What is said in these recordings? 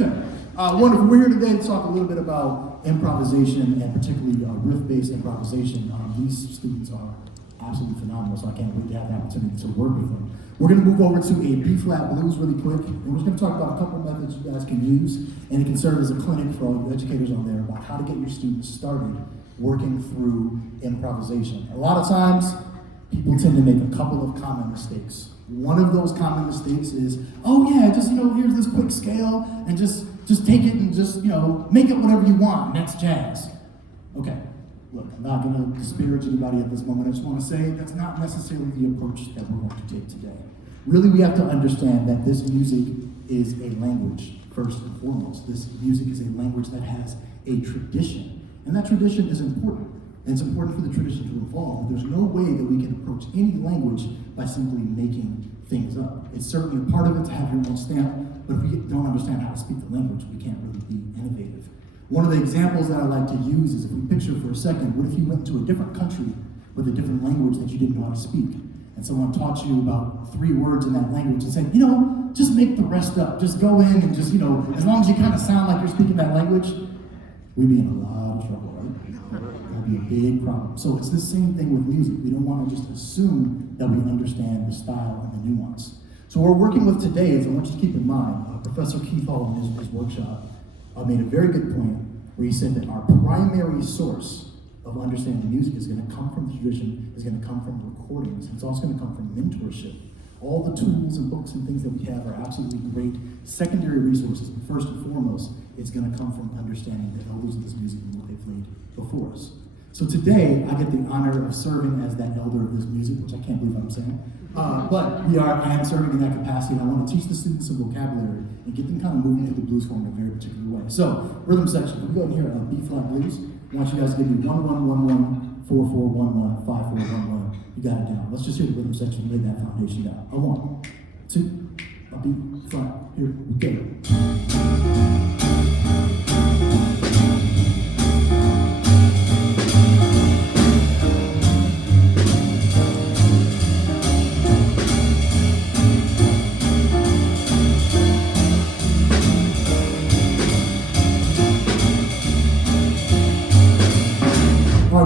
Okay. Wonderful. We're here today to talk a little bit about improvisation and particularly riff-based improvisation. These students are absolutely phenomenal, so I can't wait to have the opportunity to work with them. We're going to move over to a B-flat blues really quick, and we're just going to talk about a couple of methods you guys can use, and it can serve as a clinic for all you educators on there about how to get your students started working through improvisation. A lot of times, people tend to make a couple of common mistakes. One of those common mistakes is, oh yeah, just, here's this quick scale, and just take it and just, make up whatever you want, and that's jazz. Okay, look, I'm not gonna disparage anybody at this moment. I just wanna say that's not necessarily the approach that we're going to take today. Really, we have to understand that this music is a language, first and foremost. This music is a language that has a tradition, and that tradition is important. And it's important for the tradition to evolve. There's no way that we can approach any language by simply making things up. It's certainly a part of it to have your own stamp, but if we don't understand how to speak the language, we can't really be innovative. One of the examples that I like to use is if we picture for a second, what if you went to a different country with a different language that you didn't know how to speak, and someone taught you about 3 words in that language and said, just make the rest up. Just go in and just, as long as you kind of sound like you're speaking that language, we'd be in a lot of trouble, right? That'd be a big problem. So it's the same thing with music. We don't want to just assume that we understand the style and the nuance. So what we're working with today is, I want you to keep in mind, Professor Keith Hall in his workshop made a very good point where he said that our primary source of understanding music is going to come from tradition, is going to come from recordings. It's also going to come from mentorship. All the tools and books and things that we have are absolutely great secondary resources, but first and foremost, it's going to come from understanding the elders of this music and what they've laid before us. So today, I get the honor of serving as that elder of this music, which I can't believe I'm saying. But I am serving in that capacity, and I want to teach the students some vocabulary and get them kind of moving through the blues form in a very particular way. So, rhythm section, we go ahead and hear B-flat blues. I want you guys to give me 1-1-1-1, 4-4-1-1, 5-4-1-1. You got it down. Let's just hear the rhythm section and lay that foundation down. A 1, 2, a B-flat. Here we go.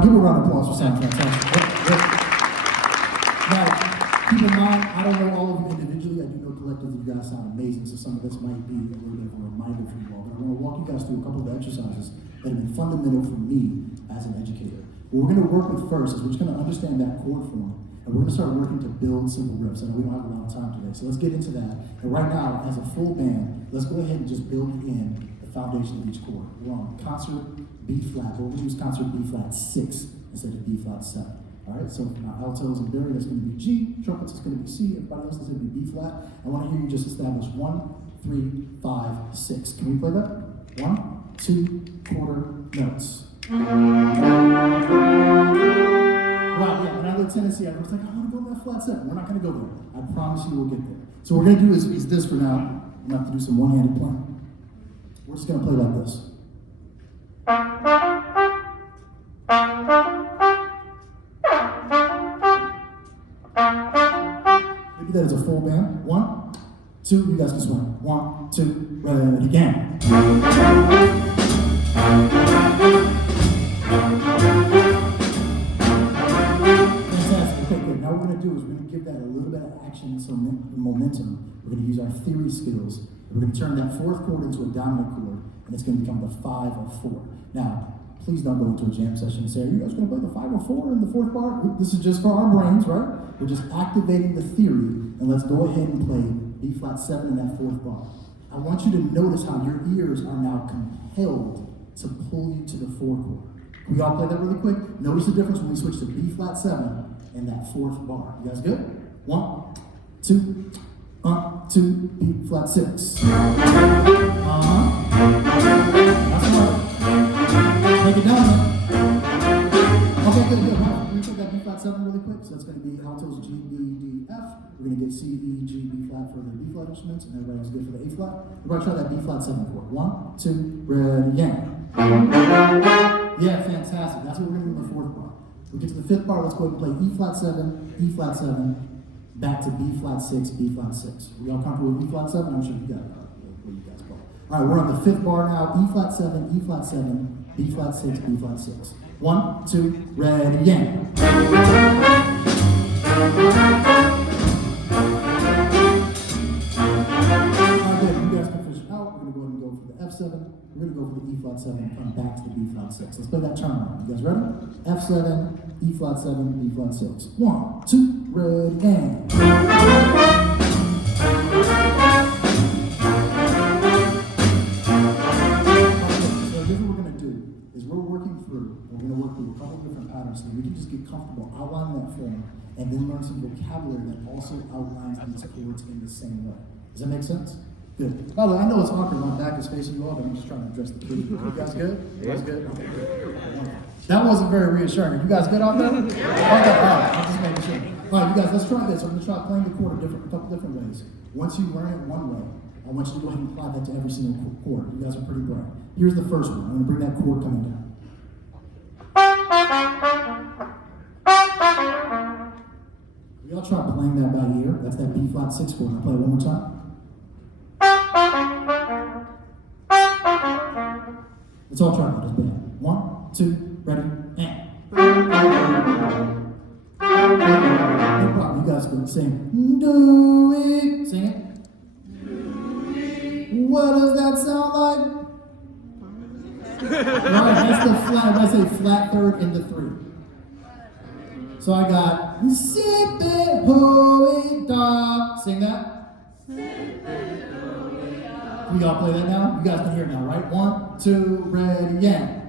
Give a round of applause for sound fantastic. Now, keep in mind, I don't know all of you individually. I do know collectively you guys sound amazing, so some of this might be a little bit of a reminder for you all. But I want to walk you guys through a couple of exercises that have been fundamental for me as an educator. What we're going to work with first is we're just going to understand that chord form, and we're going to start working to build simple riffs. I know we don't have a lot of time today, so let's get into that. And right now, as a full band, let's go ahead and just build in the foundation of each chord. We're on concert B-flat, but we're going to use concert B-flat 6 instead of B-flat 7. All right, so altos and Barry, that's going to be G, trumpets is going to be C, everybody else is going to be B-flat. I want to hear you just establish 1, 3, 5, 6. Can we play that? 1, 2, quarter notes. Right, yeah, another tendency, I was like, I want to go to that flat 7. We're not going to go there. I promise you we'll get there. So what we're going to do is this for now. I'm going to have to do some one-handed playing. We're just going to play like this. Maybe that is a full band. 1, 2, you guys can swing. 1, 2, ready again. Fantastic. Okay, good. Now what we're going to do is we're going to give that a little bit of action and some momentum. We're going to use our theory skills. We're going to turn that 4th chord into a dominant chord, and it's going to become the 5 or 4. Now, please don't go into a jam session and say, are you guys going to play the 5 or 4 in the 4th bar? This is just for our brains, right? We're just activating the theory, and let's go ahead and play B-flat 7 in that 4th bar. I want you to notice how your ears are now compelled to pull you to the 4 chord. Can we all play that really quick? Notice the difference when we switch to B-flat 7 in that 4th bar. You guys good? 1, 2, 1, 2, B-flat 6. That's right. Take it down. Okay, good. Can we take that B-flat 7 really quick? So that's going to be altos G, B, D, F. We're going to get C, E, G, B-flat for the B-flat instruments, and everybody else good for the A-flat. We're going to try that B-flat 7 chord. 1, 2, ready, again. Yeah, fantastic. That's what we're going to do in the 4th bar. We get to the 5th bar, let's go ahead and play E-flat 7, E-flat 7, back to B-flat 6, B-flat 6. We all comfortable with B-flat 7? I'm sure you got it. What you guys call it. All right, we're on the fifth bar now. E flat 7, E flat 7, B flat 6, B flat 6. 1, 2, ready, again. F7, we're going to go for the E flat 7 and come back to the B flat 6. Let's play that turn around. You guys ready? F7, E flat 7, B flat 6. 1, 2, ready, and. So here's what we're going to do, is we're going to work through a couple of different patterns so we can just get comfortable outlining that form and then learn some vocabulary that also outlines these chords in the same way. Does that make sense? Good. By the way, I know it's awkward. My back is facing you all, but I'm just trying to address the kids. You guys good? You guys good? Okay. That wasn't very reassuring. You guys good out there? Okay, all right. I'm just making sure. All right, you guys, let's try this. I'm going to try playing the chord a couple different ways. Once you learn it one way, I want you to go ahead and apply that to every single chord. You guys are pretty bright. Here's the first one. I'm going to bring that chord coming down. Y'all try playing that by ear. That's that B flat 6 chord. I'll play it one more time. Let's all try that as band. 1, 2, ready, and. No problem. You guys can sing. Do it. Sing it. What does that sound like? Right, that's the flat. I say flat third in the 3. So I got sip it, ho it, da. Sing that. We all play that now? You guys can hear it now, right? 1, 2, ready, yeah.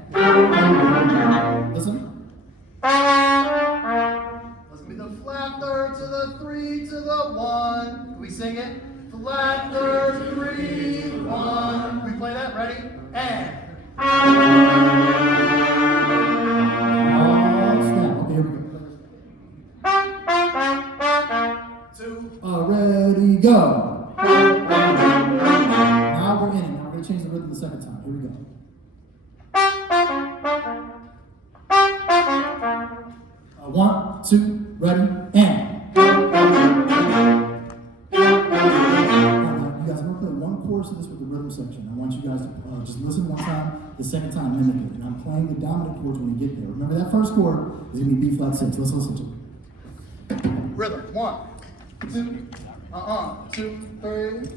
Listen. Let's be the flat third to the 3 to the 1. Can we sing it? Flat third, 3, 1. We play that, ready? And. Oh, snap. Okay, here we go. 2, ready, go. Now we're in it. Now we're going to change the rhythm the second time. Here we go. One, two, ready, and. You guys, I'm going to play one chorus of this with the rhythm section. I want you guys to just listen one time, the second time mimic it. And I'm playing the dominant chords when we get there. Remember that first chord is going to be B flat 6. Let's listen to it. Rhythm. 1, 2, 2, 3.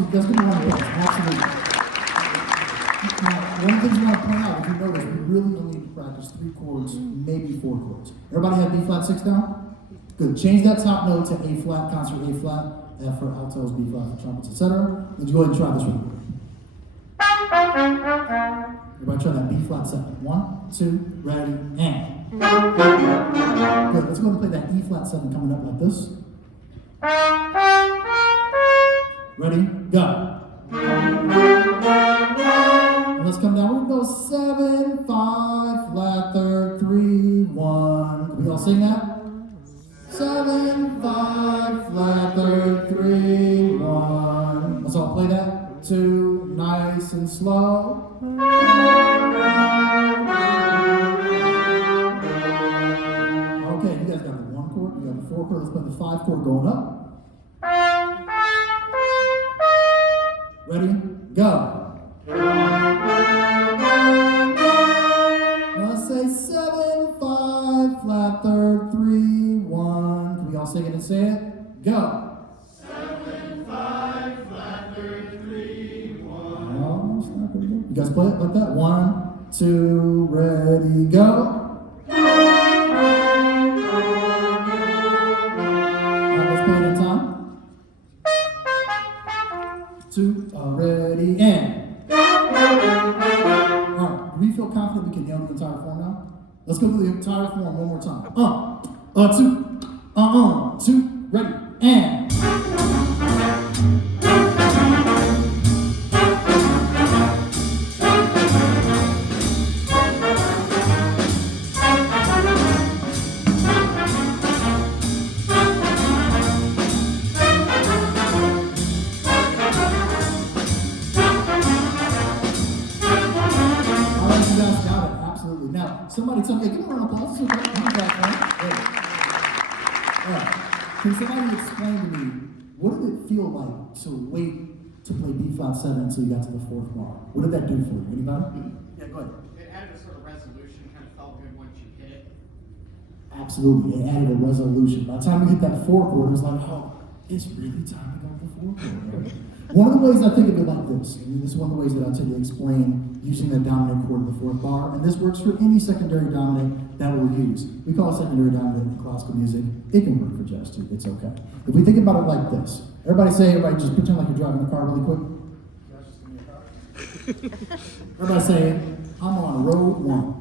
You guys can want to play. Absolutely. Now, one of the things you want to point out, if you notice, we really only need to practice 3 chords, maybe 4 chords. Everybody have B flat 6 down? Good. Change that top note to A flat, concert A flat, F for altos, B flat for trumpets, etc. Let's go ahead and try this one. Everybody try that B flat 7. 1, 2, ready, and. Good. Let's go ahead and play that E flat 7 coming up like this. Ready, go. And let's come down. We're going to go 7, 5, flat third, 3, 1. Can we all sing that? 7, 5, flat third, 3, 1. Let's all play that. 2, nice and slow. Okay, you guys got the 1 chord, you got the 4 chord. Let's play the 5 chord going up. Ready? Go. Let's say 7, 5, flat third, 3, 1. Can we all sing it and say it? Go. 7, 5, flat third, 3, 1. Oh, it's not very good. You guys play it like that? 1, 2, ready, go. Now let's play it in time. 2, ready. ready, and. Alright, do we feel confident we can nail the entire form now? Let's go through the entire form one more time. Two, ready, and. Somebody tell me, give me a round of applause. It's okay. Can somebody explain to me, what did it feel like to wait to play B flat 7 until you got to the fourth bar? What did that do for you? Anybody? Yeah, go ahead. It added a sort of resolution, kind of felt good once you hit it. Absolutely, it added a resolution. By the time you hit that four chord, it was like, oh, it's really time to go to the four chord. Right? One of the ways I think of it like this, and this is one of the ways that I tend to explain using that dominant chord in the fourth bar, and this works for any secondary dominant that we'll use. We call it secondary dominant in classical music. It can work for jazz too, it's okay. If we think about it like this, everybody just pretend like you're driving a car really quick. Everybody say, I'm on road one.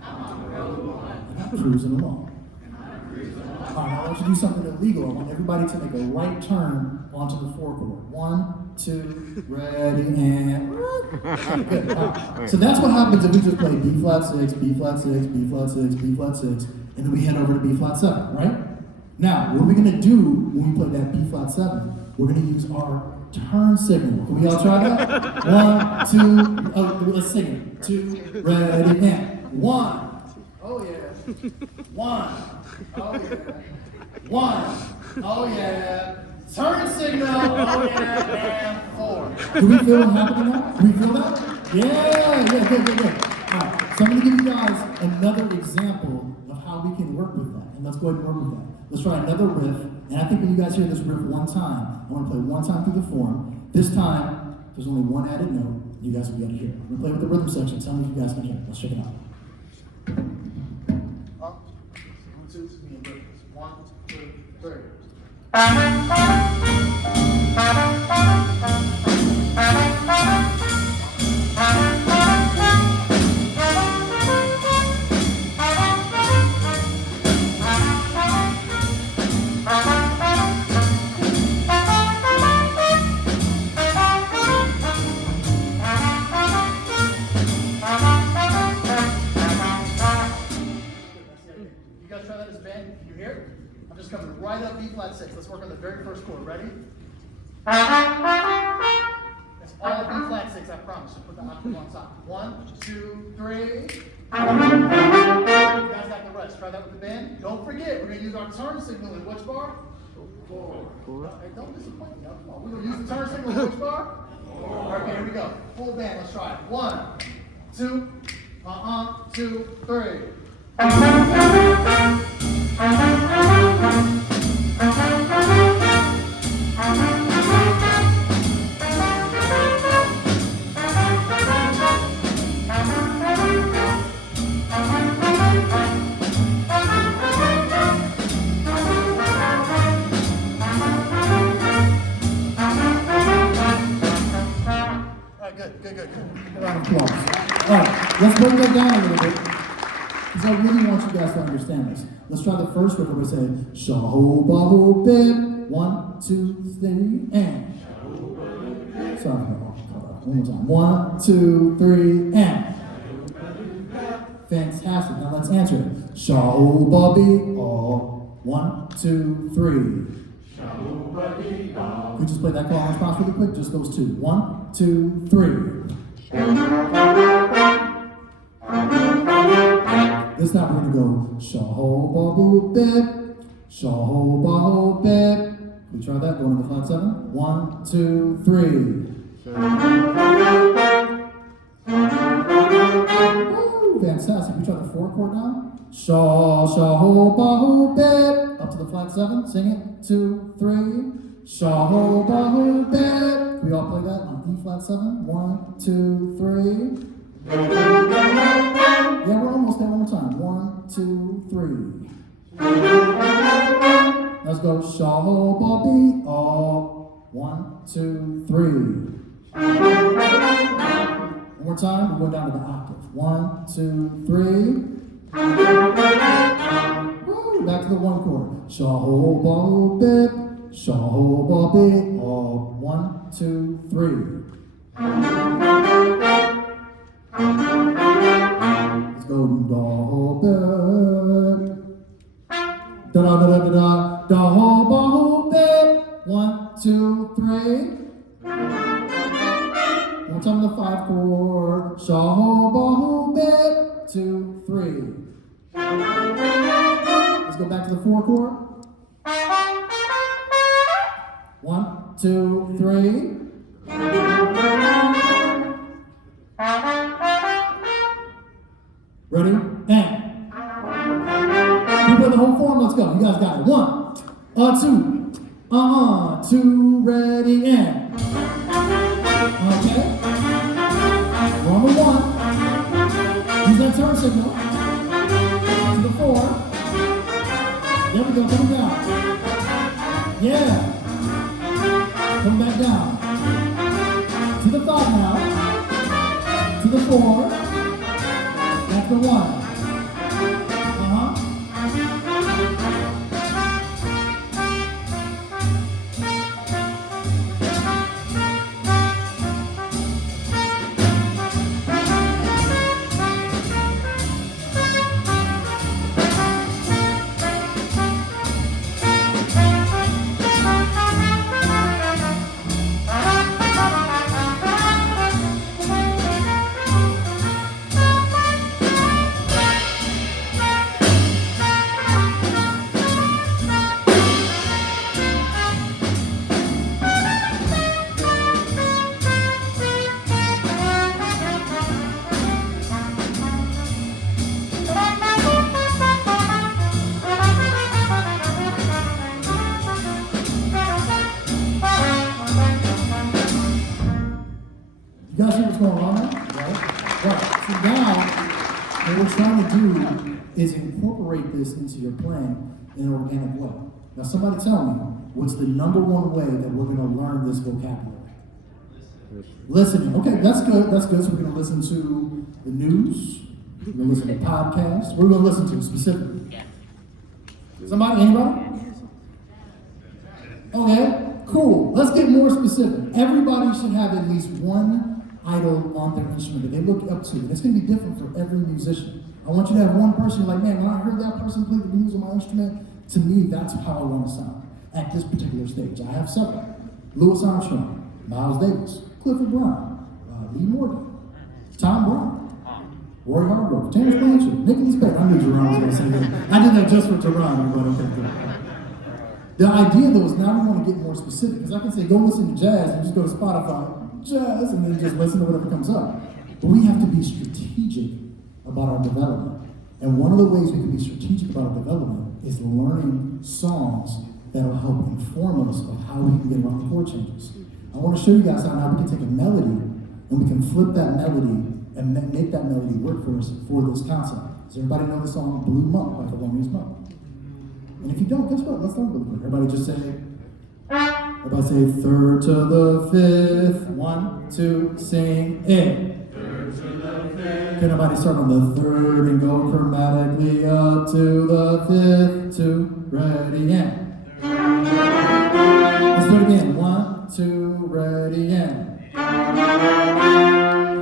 I'm cruising along. All right, now I want you to do something illegal. I want everybody to make a right turn onto the four chord. 1, 2, ready, and good. Right. So that's what happens if we just play B flat 6, B flat 6, B flat 6, B flat 6, and then we head over to B flat 7, right? Now, what are we gonna do when we play that B flat 7? We're gonna use our turn signal. Can we all try that? 1, 2, let's sing it. 2, ready, and 1. Oh yeah. 1. Oh yeah. 1. Oh yeah. Turn signal. Oh yeah. And 4. Do we feel what happening now? Do we feel that? Yeah, good. All right, so I'm gonna give you guys another example of how we can work with that. And let's go ahead and work with that. Let's try another riff. And I think when you guys hear this riff one time, I want to play one time through the form. This time, there's only one added note. You guys will be able to hear it. We're gonna play with the rhythm section. Tell me if you guys can hear it. Let's check it out. 1, 2, 3. I'm just coming right up B flat 6. Let's work on the very first chord. Ready? It's all B flat 6, I promise. Just put the octave on top. 1, 2, 3. You guys got the rest. Try that with the band. Don't forget, we're going to use our turn signal in which bar? 4. Hey, don't disappoint me. Come on. We're going to use the turn signal in which bar? 4. Okay, here we go. Full band. Let's try it. 1, 2, 2, 3. Good. A round of applause. All right, let's break that down a little bit, because I really want you guys to understand this. Let's try the first riff where we say, Shaho bib. 1, 2, 3, and. Sorry, one more time. 1, 2, 3, and. Fantastic. Now let's answer it. Shaho Bobby. 1, 2, 3. Can we just play that call and response really quick? Just those two. 1, 2, 3. This time we're going to go Shaho Babu Bib, Shaho Bahu Bib. Can we try that? Going into flat 7. 1, 2, 3. Woo, fantastic. We try the 4 chord now. Shaho Bahu Bib. Up to the flat 7. Sing it. 2, 3. Shaho Bahu Bib. We all play that on E flat 7. 1, 2, 3. Yeah, we're almost there. One more time. 1, 2, 3. Let's go. Shaho Bobby. 1, 2, 3. One more time, we're going down to the octave. 1, 2, 3. Woo, back to the one chord. Shah-ho-ba-bip, shah-ho-ba-bip. 1, 2, 3. Let's go. Da-ho-bip. Da-da-da-da-da-da. Da-ho-ba-ho-bip. 1, 2, 3. One time the 5 chord. Shah-ho-ba-ho-bip. 2, 3. Let's go back to the 4 chord. 1, 2, 3. Ready? And. You play the whole form, let's go. You guys got it. 1, 2, 2, ready, and. Okay. We're on the 1. Use that turn signal. To the 4. There we go, coming down. Yeah. Come back down. To the 5 now. To the 4. That's the 1. You guys see what's going on there? Right? So now, what we're trying to do is incorporate this into your playing in an organic way. Now, somebody tell me, what's the number one way that we're going to learn this vocabulary? Listening. Okay, that's good. That's good. So we're going to listen to the news. We're going to listen to podcasts. We're going to listen to specifically. Somebody? Anybody? Okay, cool. Let's get more specific. Everybody should have at least one idol on their instrument that they look up to. And it's going to be different for every musician. I want you to have one person you're like, man, when I heard that person play the blues on my instrument, to me, that's how I want to sound at this particular stage. I have several. Louis Armstrong, Miles Davis, Clifford Brown, Lee Morgan, Tom Brown, Roy Hargrove, James Blanchard, Nicholas Bay. I knew Jerron was going to say that. I did that just for Jerron, but okay, good. The idea, though, is now we want to get more specific. Because I can say, go listen to jazz, and just go to Spotify, jazz, and then just listen to whatever comes up. But we have to be strategic about our development. And one of the ways we can be strategic about our development is learning songs that will help inform us of how we can get around the chord changes. I want to show you guys how we can take a melody and we can flip that melody and make that melody work for us for this concept. Does everybody know the song Blue Monk by Thelonious Monk? And if you don't, guess what? Let's learn really quick. Everybody just say, everybody say, third to the fifth. 1, 2, sing it. Third to the fifth. Can everybody start on the third and go chromatically up to the fifth? 2, ready, and. Let's do it again. 1, 2, ready, and.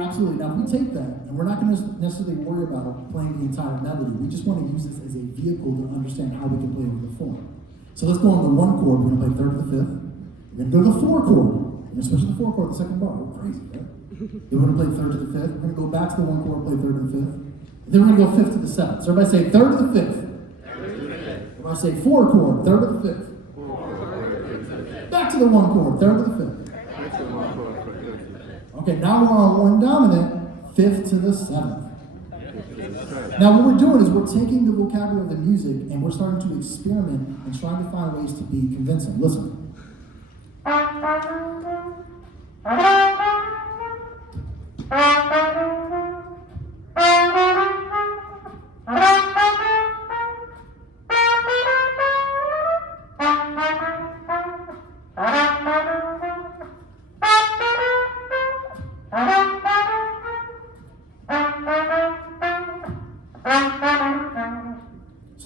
Absolutely. Now, if we take that, and we're not going to necessarily worry about playing the entire melody, we just want to use this as a vehicle to understand how we can play over the form. So let's go on the 1 chord. We're going to play third to the fifth. We're going to go to the 4 chord. We're going to switch to the 4 chord, the second bar. We're crazy, right? Then we're going to play third to the fifth. We're going to go back to the 1 chord, play third to the fifth. And then we're going to go fifth to the seventh. So everybody say third to the fifth. Everybody say 4 chord, third to the fifth. Back to the 1 chord, third to the fifth. Okay, now we're on 1 dominant, 5th to the 7th. Now what we're doing is we're taking the vocabulary of the music and we're starting to experiment and trying to find ways to be convincing. Listen. So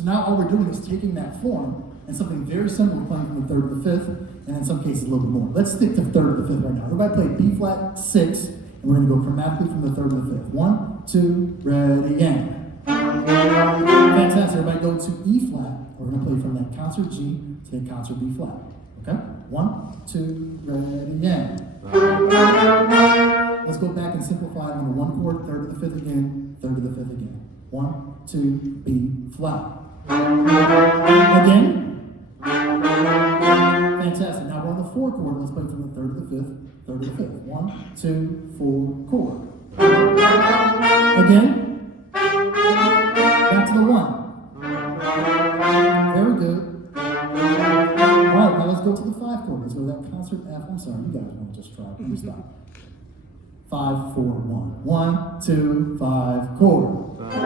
now all we're doing is taking that form and something very similar playing from the third to the fifth, and in some cases a little bit more. Let's stick to the third to the fifth right now. Everybody play B flat 6, and we're going to go chromatically from the third to the fifth. 1, 2, ready, and. Fantastic. Everybody go to E flat. We're going to play from that concert G to that concert B flat. Okay? 1, 2, ready, and. Let's go back and simplify it on the one chord, third to the fifth again, third to the fifth again. 1, 2, B flat. Again. Fantastic. Now we're on the 4 chord. Let's play from the third to the fifth, third to the fifth. 1, 2, 4 chord. Again. Back to the 1. Very good. All right, now let's go to the 5 chord. Let's go to that concert F. I'm sorry, you guys want to just try. Let me stop. 5, 4, 1. 1, 2, 5 chord. Okay,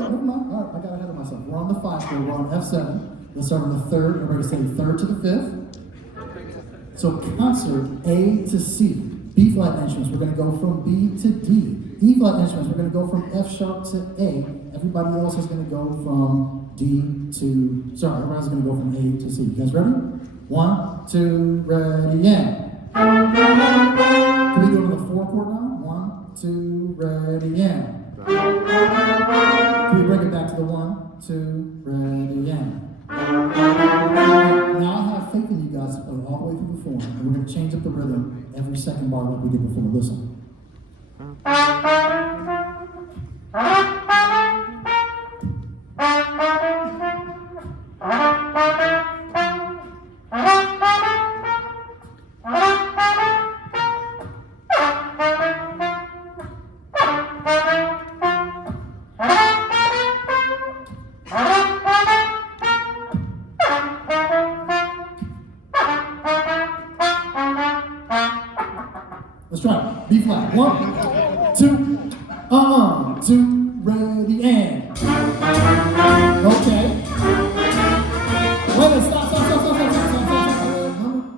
never mind. All right, I got ahead of myself. We're on the 5 chord. We're on F7. Let's start on the third. Everybody say third to the fifth. So concert A to C. B flat instruments, we're going to go from B to D. E flat instruments, we're going to go from F sharp to A. Everybody else is going to go from everybody's going to go from A to C. You guys ready? 1, 2, ready, and. Can we go to the 4 chord now? 1, 2, ready, and. Can we bring it back to the 1, 2, ready, and. Now I have faith in you guys to play all the way through the form, and we're going to change up the rhythm every second bar like we did before. Listen. Let's try it. B flat. 1, 2, 2, ready, and. Okay. Wait a minute, stop.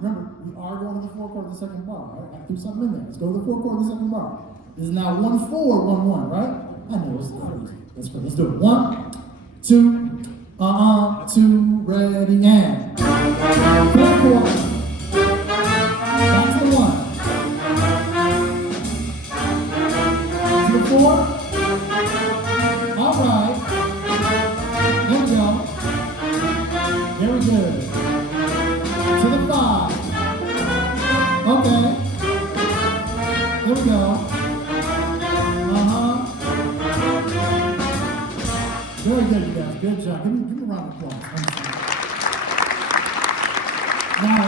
Remember, we are going to the 4 chord of the second bar. All right, I threw something in there. Let's go to the 4 chord of the second bar. This is now 1, 4, 1, 1, right? I know, it's crazy. Let's do it. 1, 2, 2, ready, and. 4 chord. Back to the 1. 4. All right. There we go. Very good. To the 5. Okay. There we go. Very good, you guys. Good job. Give me a round of applause. Now,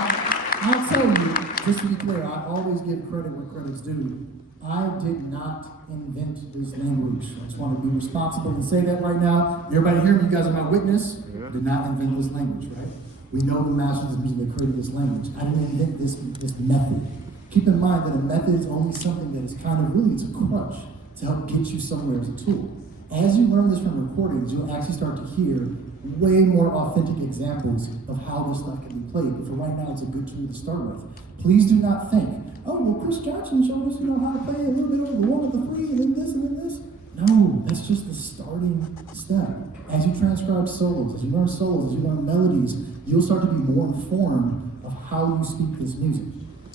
I'll tell you, just to be clear, I always give credit where credit's due. I did not invent this language. I just want to be responsible and say that right now. Everybody hear me? You guys are my witness. I did not invent this language, right? We know the masters of music that created this language. I didn't invent this method. Keep in mind that a method is only something that is kind of really, it's a crutch to help get you somewhere as a tool. As you learn this from recordings, you'll actually start to hear way more authentic examples of how this stuff can be played. But for right now, it's a good tool to start with. Please do not think, oh, well, Kris Johnson showed us, how to play a little bit over the 1 and the 3, and then this, and then this. No, that's just the starting step. As you transcribe solos, as you learn solos, as you learn melodies, you'll start to be more informed of how you speak this music.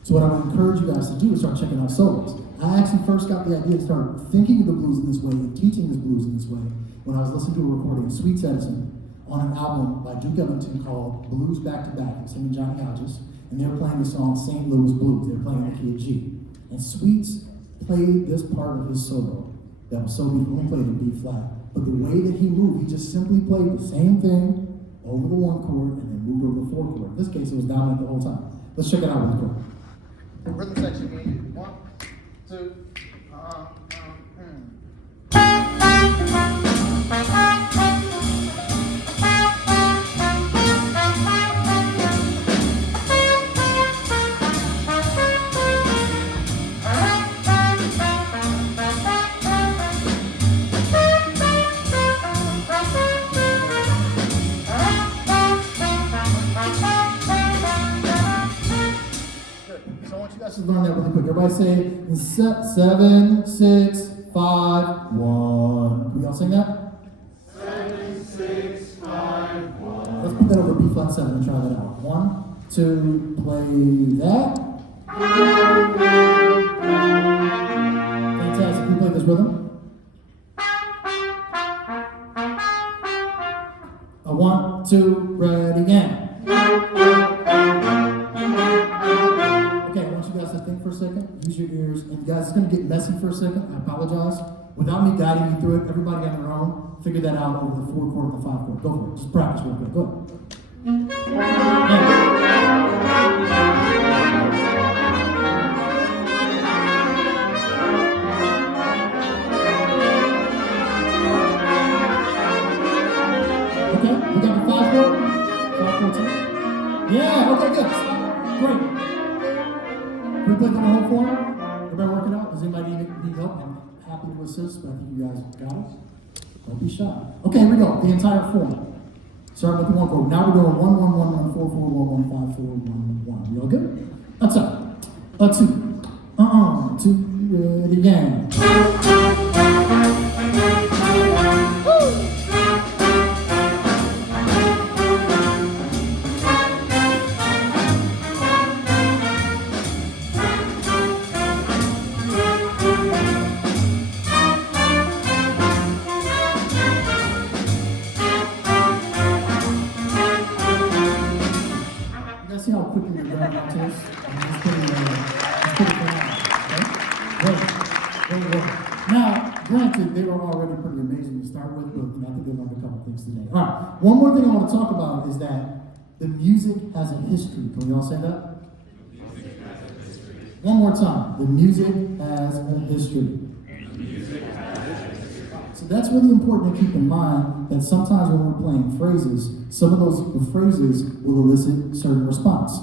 So what I would encourage you guys to do is start checking out solos. I actually first got the idea to start thinking of the blues in this way and teaching the blues in this way when I was listening to a recording of Sweet Edison on an album by Duke Ellington called Blues Back to Back. It's him and Johnny Hodges. And they were playing the song St. Louis Blues. They were playing the key of G. And Sweets played this part of his solo that was so beautiful. He played in B flat. But the way that he moved, he just simply played the same thing over the 1 chord and then moved over the 4 chord. In this case, it was dominant the whole time. Let's check it out with the chord. The rhythm section, we need 1, 2, Learn that really quick. Everybody Everybody say 7, 6, 5, 1. Can we all sing that? 7, 6, 5, 1. Let's put that over B flat 7 and try that out. 1, 2, play that. Fantastic. Can we play this rhythm? 1, 2, ready, again. Okay, I want you guys to think for a second. Use your ears. And guys, it's going to get messy for a second. I apologize. Without me guiding you through it, everybody on their own, figure that out over the 4 chord and the 5 chord. Go for it. Just practice real quick. Go ahead. Okay, we got the 5 chord. 5 chord too. Yeah, okay, good. Great. Can we play the whole form? Everybody working out? Does anybody need help? I'm happy to assist, but I think you guys got it. Don't be shy. Okay, here we go. The entire form. Starting with the 1 chord. Now we're doing 1, 1, 1, 1, 4, 4, 1, 1, 5, 4, 1, 1. You all good? That's up. A 2. 2. Ready again. See how quickly the ground out is? I mean, it's pretty phenomenal, okay? Very well. Now, granted, they were already pretty amazing to start with, but I think they learned a couple things today. All right, one more thing I want to talk about is that the music has a history. Can we all say that? One more time. The music has a history. So that's really important to keep in mind that sometimes when we're playing phrases, some of those phrases will elicit certain response.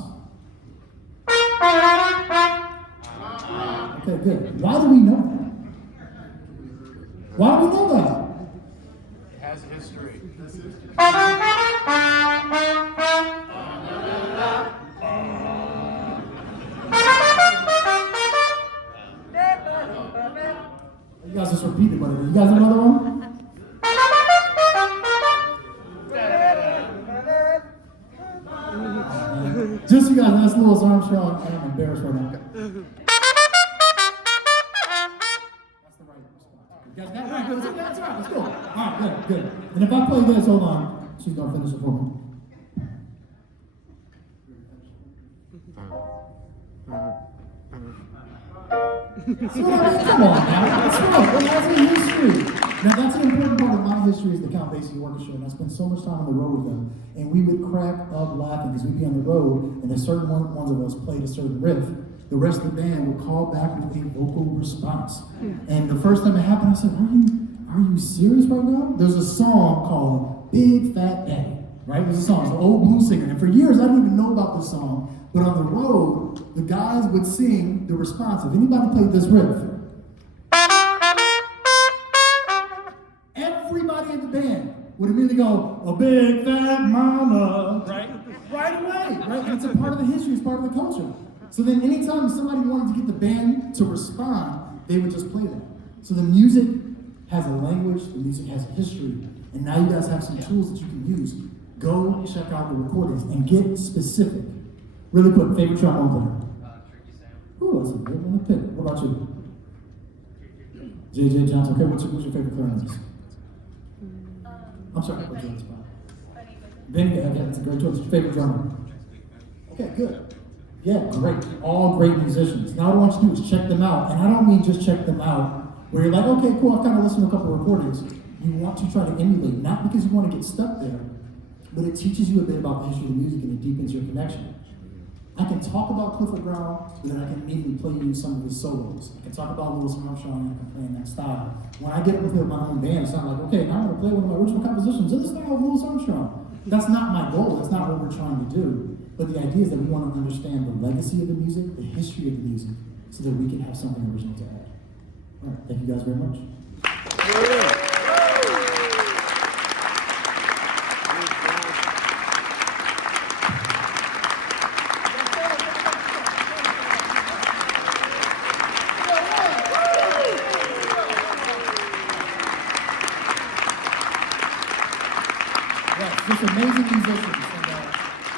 Okay, good. Why do we know that? Why do we know that? It has history. You guys just repeated one of them. You guys have another one? Just so you guys, that's Louis Armstrong, and I'm embarrassed right now. That's the right response. You guys got it right. That's right. Let's go. All right, good. And if I play this, hold on. She's gonna finish it for me. So, come on now. That's right. It has a history. Now, that's an important part of my history is the Count Basie Orchestra, and I spent so much time on the road with them, and we would crack up laughing because we'd be on the road, and a certain ones of us played a certain riff. The rest of the band would call back with a vocal response. And the first time it happened, I said, are you serious right now? There's a song called Big Fat Daddy, right? There's a song, it's an old blues singer, and for years I didn't even know about this song, but on the road, the guys would sing the response. If anybody played this riff, everybody in the band would immediately go, a big fat mama, right? Right away, right? And it's a part of the history, it's part of the culture. So then anytime somebody wanted to get the band to respond, they would just play that. So the music has a language, the music has a history, and now you guys have some tools that you can use. Go check out the recordings and get specific. Really quick, favorite trombone player? Tricky Sam. Ooh, that's a good one to pick. What about you? J.J. Johnson. Okay, what's your favorite clarinetist? I'm sorry, I put you on the spot. Benny, okay, that's a great choice. Your favorite drummer? Okay, good. Yeah, great. All great musicians. Now what I want you to do is check them out. And I don't mean just check them out where you're like, okay, cool, I've kind of listened to a couple of recordings. You want to try to emulate, not because you want to get stuck there, but it teaches you a bit about the history of the music and it deepens your connection. I can talk about Clifford Brown, but then I can immediately play you some of his solos. I can talk about Louis Armstrong and I can play in that style. When I get up with my own band, it's not like, okay, now I'm going to play one of my original compositions in the style of Louis Armstrong. That's not my goal. That's not what we're trying to do. But the idea is that we want to understand the legacy of the music, the history of the music, so that we can have something original to add. All right, thank you guys very much. just amazing musicians. And,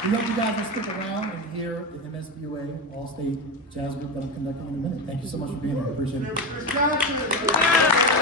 we hope you guys will stick around and hear the MSBOA All-State Jazz Group that I'm conducting in a minute. Thank you so much for being here. Appreciate it. Kris Johnson.